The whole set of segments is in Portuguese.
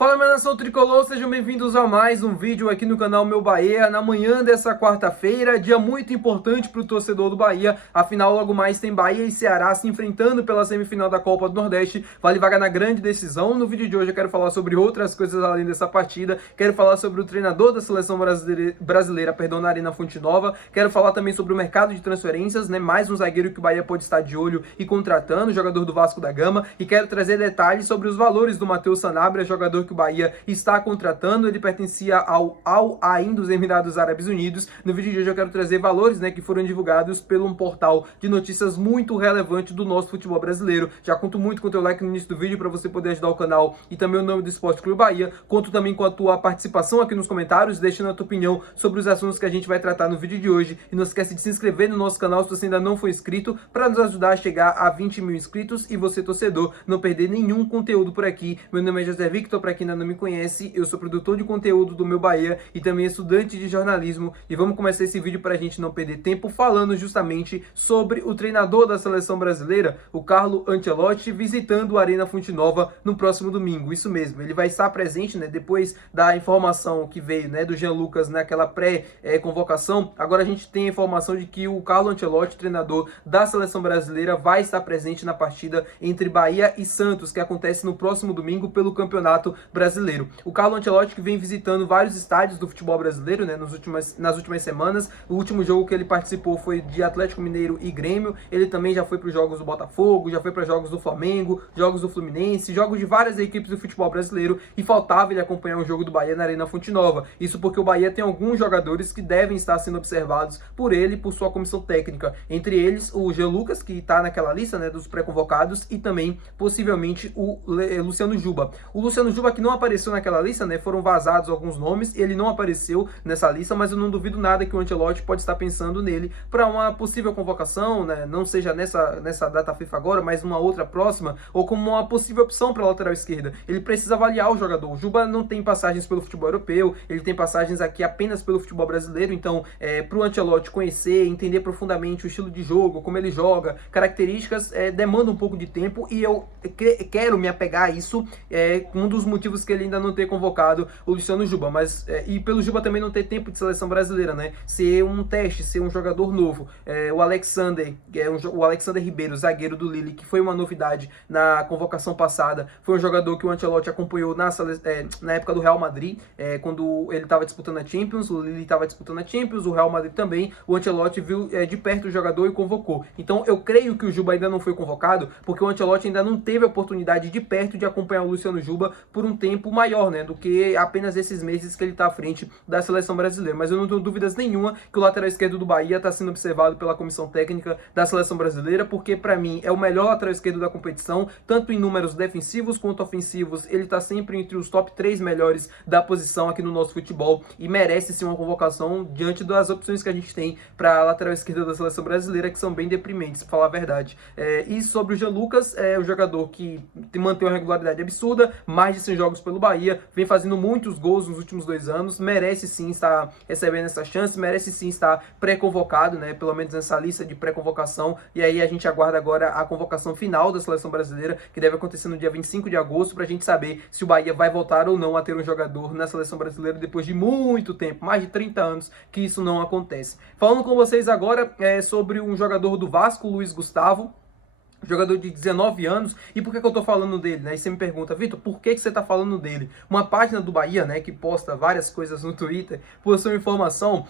Fala, minha nação tricolor, sejam bem-vindos a mais um vídeo aqui no canal Meu Bahia, na manhã dessa quarta-feira, dia muito importante para o torcedor do Bahia, afinal logo mais tem Bahia e Ceará se enfrentando pela semifinal da Copa do Nordeste, vale vaga na grande decisão. No vídeo de hoje eu quero falar sobre outras coisas além dessa partida, quero falar sobre o treinador da seleção brasileira, na Arena Fonte Nova, quero falar também sobre o mercado de transferências, mais um zagueiro que o Bahia pode estar de olho e contratando, jogador do Vasco da Gama, e quero trazer detalhes sobre os valores do Matheus Sanabria, jogador que o Bahia está contratando. Ele pertencia ao Al Ain dos Emirados Árabes Unidos. No vídeo de hoje eu quero trazer valores que foram divulgados pelo um portal de notícias muito relevante do nosso futebol brasileiro. Já conto muito com o teu like no início do vídeo para você poder ajudar o canal e também o nome do Esporte Clube Bahia. Conto também com a tua participação aqui nos comentários, deixando a tua opinião sobre os assuntos que a gente vai tratar no vídeo de hoje. E não esquece de se inscrever no nosso canal se você ainda não for inscrito, para nos ajudar a chegar a 20 mil inscritos e você, torcedor, não perder nenhum conteúdo por aqui. Meu nome é José Victor, para quem ainda não me conhece, eu sou produtor de conteúdo do Meu Bahia e também estudante de jornalismo, e vamos começar esse vídeo para a gente não perder tempo falando justamente sobre o treinador da seleção brasileira, o Carlo Ancelotti, visitando a Arena Fonte Nova no próximo domingo. Isso mesmo, ele vai estar presente, depois da informação que veio, do Jean Lucas naquela pré-convocação. Agora a gente tem a informação de que o Carlo Ancelotti, treinador da seleção brasileira, vai estar presente na partida entre Bahia e Santos, que acontece no próximo domingo pelo Campeonato Brasileiro. O Carlo Ancelotti, que vem visitando vários estádios do futebol brasileiro, nas últimas semanas. O último jogo que ele participou foi de Atlético Mineiro e Grêmio. Ele também já foi para os jogos do Botafogo, já foi para jogos do Flamengo, jogos do Fluminense, jogos de várias equipes do futebol brasileiro, e faltava ele acompanhar um jogo do Bahia na Arena Fonte Nova. Isso porque o Bahia tem alguns jogadores que devem estar sendo observados por ele, por sua comissão técnica. Entre eles, o Jean Lucas, que está naquela lista dos pré-convocados, e também, possivelmente, o Luciano Juba. O Luciano Juba, que não apareceu naquela lista, foram vazados alguns nomes, ele não apareceu nessa lista, mas eu não duvido nada que o Ancelotti pode estar pensando nele para uma possível convocação, não seja nessa data FIFA agora, mas uma outra próxima, ou como uma possível opção para a lateral esquerda. Ele precisa avaliar o jogador. O Juba não tem passagens pelo futebol europeu, ele tem passagens aqui apenas pelo futebol brasileiro, então para o Ancelotti conhecer, entender profundamente o estilo de jogo, como ele joga, características, demanda um pouco de tempo, e eu quero me apegar a isso, um dos motivos que ele ainda não ter convocado o Luciano Juba, mas e pelo Juba também não ter tempo de seleção brasileira, ser um teste, ser um jogador novo. O Alexander, o Alexander Ribeiro, zagueiro do Lille, que foi uma novidade na convocação passada, foi um jogador que o Ancelotti acompanhou na época do Real Madrid, quando ele estava disputando a Champions, o Lille estava disputando a Champions, o Real Madrid também. O Ancelotti viu de perto o jogador e convocou. Então eu creio que o Juba ainda não foi convocado, porque o Ancelotti ainda não teve a oportunidade de perto de acompanhar o Luciano Juba por um tempo maior, do que apenas esses meses que ele está à frente da seleção brasileira. Mas eu não tenho dúvidas nenhuma que o lateral esquerdo do Bahia está sendo observado pela comissão técnica da seleção brasileira, porque para mim é o melhor lateral esquerdo da competição, tanto em números defensivos quanto ofensivos. Ele está sempre entre os top 3 melhores da posição aqui no nosso futebol, e merece sim uma convocação diante das opções que a gente tem para a lateral esquerda da seleção brasileira, que são bem deprimentes, para falar a verdade. E sobre o Jean Lucas, o jogador que mantém uma regularidade absurda, mais de 100 jogos pelo Bahia, vem fazendo muitos gols nos últimos 2 anos, merece sim estar recebendo essa chance, merece sim estar pré-convocado, pelo menos nessa lista de pré-convocação. E aí a gente aguarda agora a convocação final da seleção brasileira, que deve acontecer no dia 25 de agosto, para a gente saber se o Bahia vai voltar ou não a ter um jogador na seleção brasileira depois de muito tempo, mais de 30 anos que isso não acontece. Falando com vocês agora sobre um jogador do Vasco, Luiz Gustavo, jogador de 19 anos. E por que eu tô falando dele, E você me pergunta, Vitor, por que você tá falando dele? Uma página do Bahia, que posta várias coisas no Twitter, postou informação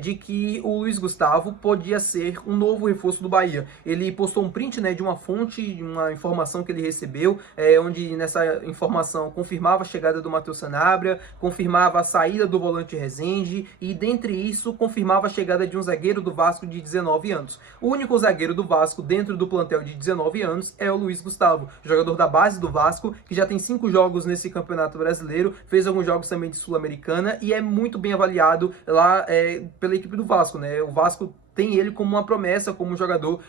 de que o Luiz Gustavo podia ser um novo reforço do Bahia. Ele postou um print, de uma fonte, de uma informação que ele recebeu, onde nessa informação confirmava a chegada do Matheus Sanabria, confirmava a saída do volante Rezende, e dentre isso confirmava a chegada de um zagueiro do Vasco de 19 anos. O único zagueiro do Vasco dentro do plantel de 19 anos é o Luiz Gustavo, jogador da base do Vasco, que já tem 5 jogos nesse Campeonato Brasileiro, fez alguns jogos também de Sul-Americana, e é muito bem avaliado lá pela equipe do Vasco, O Vasco tem ele como uma promessa, como um jogador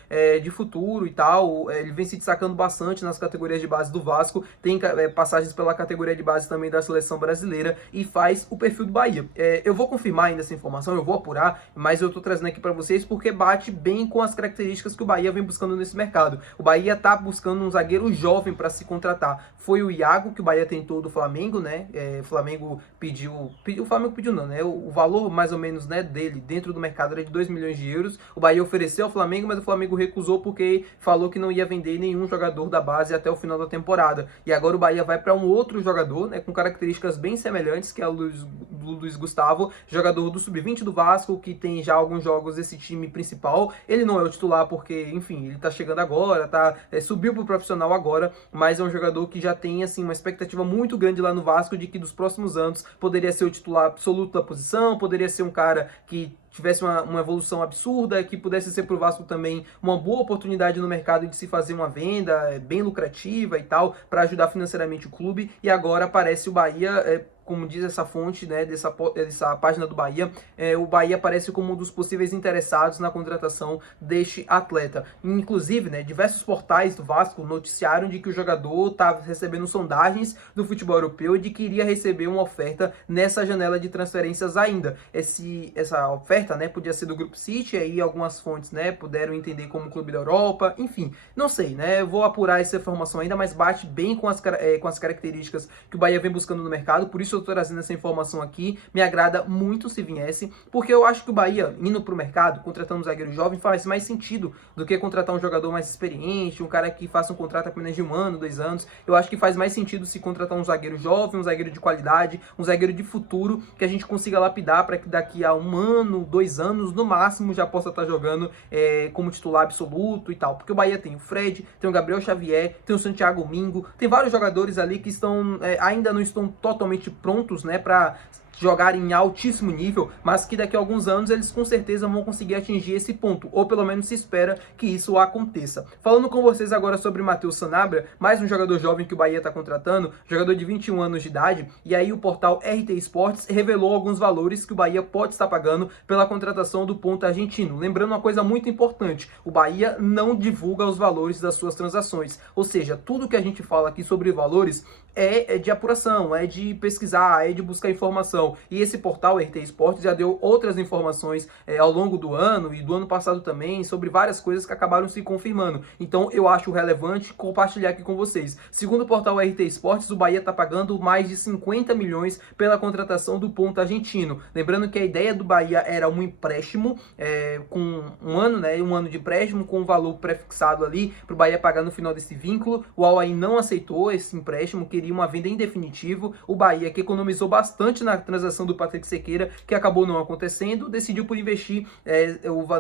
de futuro e tal. Ele vem se destacando bastante nas categorias de base do Vasco, tem passagens pela categoria de base também da seleção brasileira e faz o perfil do Bahia. Eu vou confirmar ainda essa informação, eu vou apurar, mas eu tô trazendo aqui para vocês porque bate bem com as características que o Bahia vem buscando nesse mercado. O Bahia tá buscando um zagueiro jovem para se contratar. Foi o Iago que o Bahia tentou do Flamengo, né? O Flamengo pediu, o Flamengo pediu não, né? O valor mais ou menos, né, dele dentro do mercado era de 2 milhões de euros. O Bahia ofereceu ao Flamengo, mas o Flamengo recusou porque falou que não ia vender nenhum jogador da base até o final da temporada. E agora o Bahia vai para um outro jogador, né, com características bem semelhantes, que é o Luiz Gustavo, jogador do Sub-20 do Vasco, que tem já alguns jogos desse time principal. Ele não é o titular porque, enfim, ele tá chegando agora, subiu pro profissional agora, mas é um jogador que já tem, assim, uma expectativa muito grande lá no Vasco de que dos próximos anos poderia ser o titular absoluto da posição, poderia ser um cara que tivesse uma evolução absurda, que pudesse ser pro Vasco também uma boa oportunidade no mercado de se fazer uma venda bem lucrativa e tal, para ajudar financeiramente o clube. E agora aparece o Bahia, como diz essa fonte, né, dessa página do Bahia, o Bahia aparece como um dos possíveis interessados na contratação deste atleta. Inclusive, né, diversos portais do Vasco noticiaram de que o jogador estava recebendo sondagens do futebol europeu e de que iria receber uma oferta nessa janela de transferências ainda. Essa oferta, né, podia ser do Grupo City, aí algumas fontes, né, puderam entender como clube da Europa, enfim, não sei, né, eu vou apurar essa informação ainda, mas bate bem com as características que o Bahia vem buscando no mercado, por isso eu tô trazendo essa informação aqui. Me agrada muito se viesse, porque eu acho que o Bahia, indo pro mercado, contratando um zagueiro jovem, faz mais sentido do que contratar um jogador mais experiente, um cara que faça um contrato apenas de 1 ano, 2 anos. Eu acho que faz mais sentido se contratar um zagueiro jovem, um zagueiro de qualidade, um zagueiro de futuro, que a gente consiga lapidar para que daqui a 1 ano, 2 anos, no máximo, já possa estar jogando como titular absoluto e tal. Porque o Bahia tem o Fred, tem o Gabriel Xavier, tem o Santiago Mingo, tem vários jogadores ali que ainda não estão totalmente prontos, né, para jogar em altíssimo nível, mas que daqui a alguns anos eles com certeza vão conseguir atingir esse ponto, ou pelo menos se espera que isso aconteça. Falando com vocês agora sobre Matheus Sanabria, mais um jogador jovem que o Bahia está contratando, jogador de 21 anos de idade, e aí o portal RT Esportes revelou alguns valores que o Bahia pode estar pagando pela contratação do ponta argentino. Lembrando uma coisa muito importante, o Bahia não divulga os valores das suas transações, ou seja, tudo que a gente fala aqui sobre valores é de apuração, é de pesquisar, é de buscar informação. E esse portal RT Esportes já deu outras informações ao longo do ano e do ano passado também sobre várias coisas que acabaram se confirmando. Então eu acho relevante compartilhar aqui com vocês. Segundo o portal RT Esportes, o Bahia está pagando mais de 50 milhões pela contratação do ponta argentino. Lembrando que a ideia do Bahia era um empréstimo com 1 ano, né, 1 ano de empréstimo com um valor prefixado ali para o Bahia pagar no final desse vínculo. O Al-Ain não aceitou esse empréstimo, queria uma venda em definitivo. O Bahia, que economizou bastante na transação do Patrick Sequeira, que acabou não acontecendo, decidiu por investir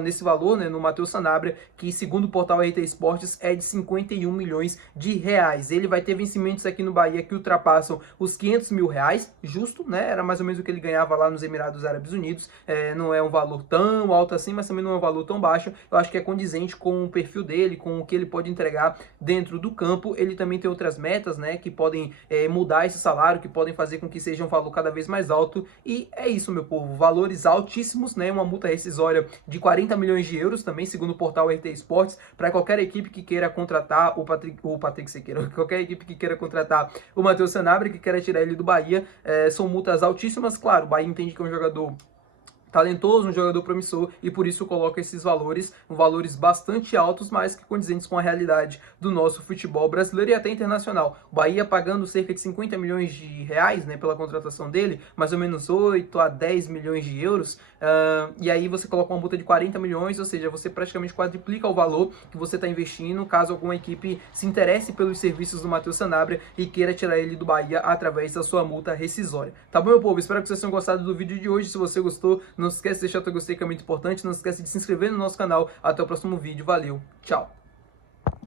nesse valor, né, no Matheus Sanabria, que segundo o portal RT Esportes é de 51 milhões de reais. Ele vai ter vencimentos aqui no Bahia que ultrapassam os 500 mil reais, justo, né, era mais ou menos o que ele ganhava lá nos Emirados Árabes Unidos. Não é um valor tão alto assim, mas também não é um valor tão baixo. Eu acho que é condizente com o perfil dele, com o que ele pode entregar dentro do campo. Ele também tem outras metas, né, que podem mudar esse salário, que podem fazer com que seja um valor cada vez mais alto. E é isso, meu povo, valores altíssimos, né, uma multa rescisória de 40 milhões de euros também, segundo o portal RT Esportes, para qualquer equipe que queira contratar o Patrick Sequeira, qualquer equipe que queira contratar o Matheus Sanabria, que queira tirar ele do Bahia. São multas altíssimas, claro, o Bahia entende que é um jogador talentoso, um jogador promissor, e por isso coloca esses valores bastante altos, mas que condizentes com a realidade do nosso futebol brasileiro e até internacional. O Bahia pagando cerca de 50 milhões de reais, né, pela contratação dele, mais ou menos 8 a 10 milhões de euros, e aí você coloca uma multa de 40 milhões, ou seja, você praticamente quadriplica o valor que você está investindo, caso alguma equipe se interesse pelos serviços do Matheus Sanabria e queira tirar ele do Bahia através da sua multa rescisória. Tá bom, meu povo? Espero que vocês tenham gostado do vídeo de hoje. Se você gostou, não esquece de deixar o teu gostei, que é muito importante. Não esquece de se inscrever no nosso canal. Até o próximo vídeo. Valeu. Tchau.